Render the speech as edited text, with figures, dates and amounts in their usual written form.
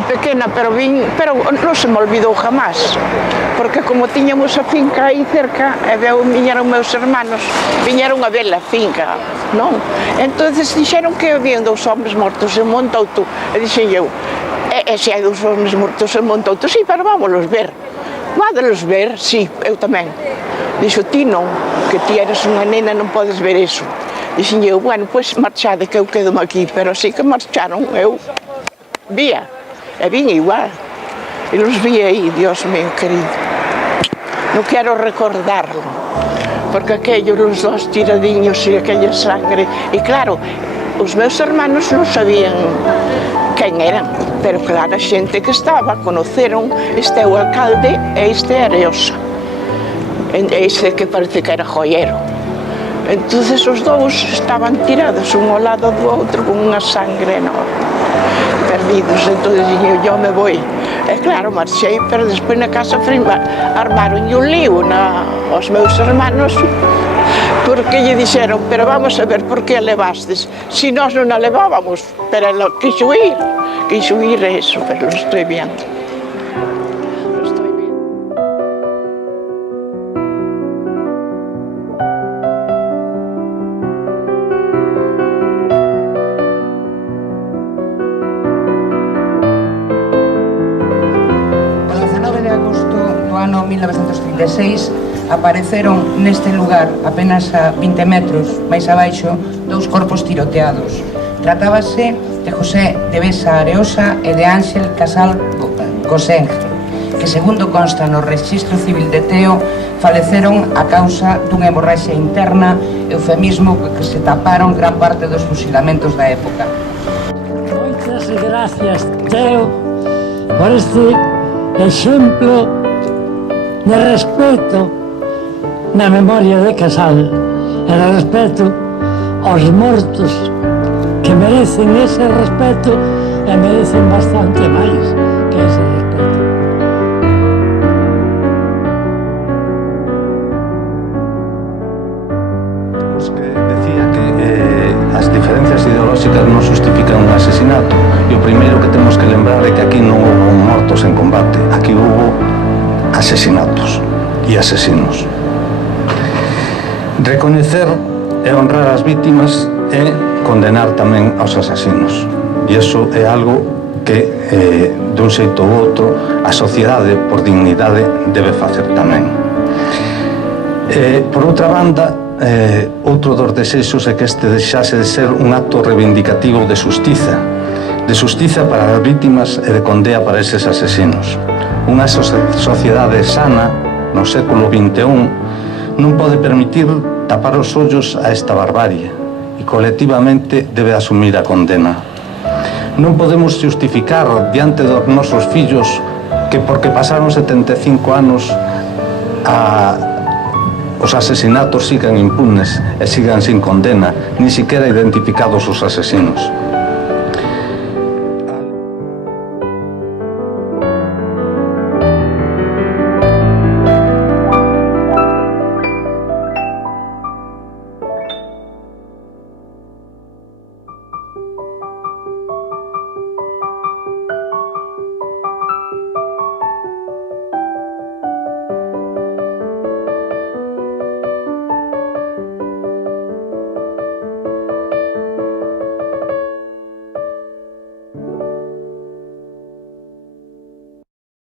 moi pequena, pero non se me olvidou jamás, porque como tiñamos a finca aí cerca, e viñeron meus hermanos, viñeron a ver a finca, non? Entonces dixeron que había 2 homes mortos en Montouto, e dixen eu, e se hai 2 homes mortos en Montouto, sí, pero vámonos ver. Vádelos ver, sí, eu tamén. Dixo, ti non, que ti eres unha nena, non podes ver iso. Dixen eu, bueno, pois marchade que eu quedo aquí, pero así que marcharon, eu vía, e vin igual. E los vi aí, Dios mío querido. Non quero recordarlo, porque aquellos, os 2 tiradiños e aquella sangre, e claro, os meus hermanos non sabían quen eran, pero claro, a xente que estaba, conoceron, este é o alcalde e este é Areosa, este que parece que era joiero. Entonces os 2 estaban tirados un ao lado do outro con unha sangre enorme, perdidos. Entonces eu me voy, e claro, marchei, pero despois na casa armaron un lío aos meus hermanos, porque lle dixeron, pero vamos a ver por que a levastes, si nós non a levábamos, pero ela quixo ir eso, pero lo estoy viendo. O 19 de agosto do ano 1936 apareceron neste lugar, apenas a 20 metros máis abaixo, 2 corpos tiroteados. Tratábase de José de Besa Areosa e de Ángel Casal Goseng, que segundo consta no Rexistro Civil de Teo, faleceron a causa dunha hemorraxia interna, eufemismo que se taparon gran parte dos fusilamentos da época. Moitas gracias, Teo, por este exemplo de respeto na memoria de Casal e de respeto aos mortos, que merecen ese respeto e merecen bastante máis que ese respeto. Pues que decía que as diferencias ideolóxicas non justifican un asesinato, e o primeiro que temos que lembrar é que aquí non houve mortos en combate, aquí houve asesinatos e asesinos. Recoñecer e honrar as vítimas e condenar tamén aos asesinos. E iso é algo que, dun xeito ou outro, a sociedade, por dignidade, debe facer tamén. Por outra banda, outro dos desexos é que este deixase de ser un acto reivindicativo de xustiza para as vítimas e de condea para eses asesinos. Unha sociedade sana, no século XXI, non pode permitir tapar os ollos a esta barbarie e colectivamente debe asumir a condena. Non podemos justificar diante dos nosos fillos que porque pasaron 75 anos os asesinatos sigan impunes e sigan sin condena, ni siquiera identificados os asesinos.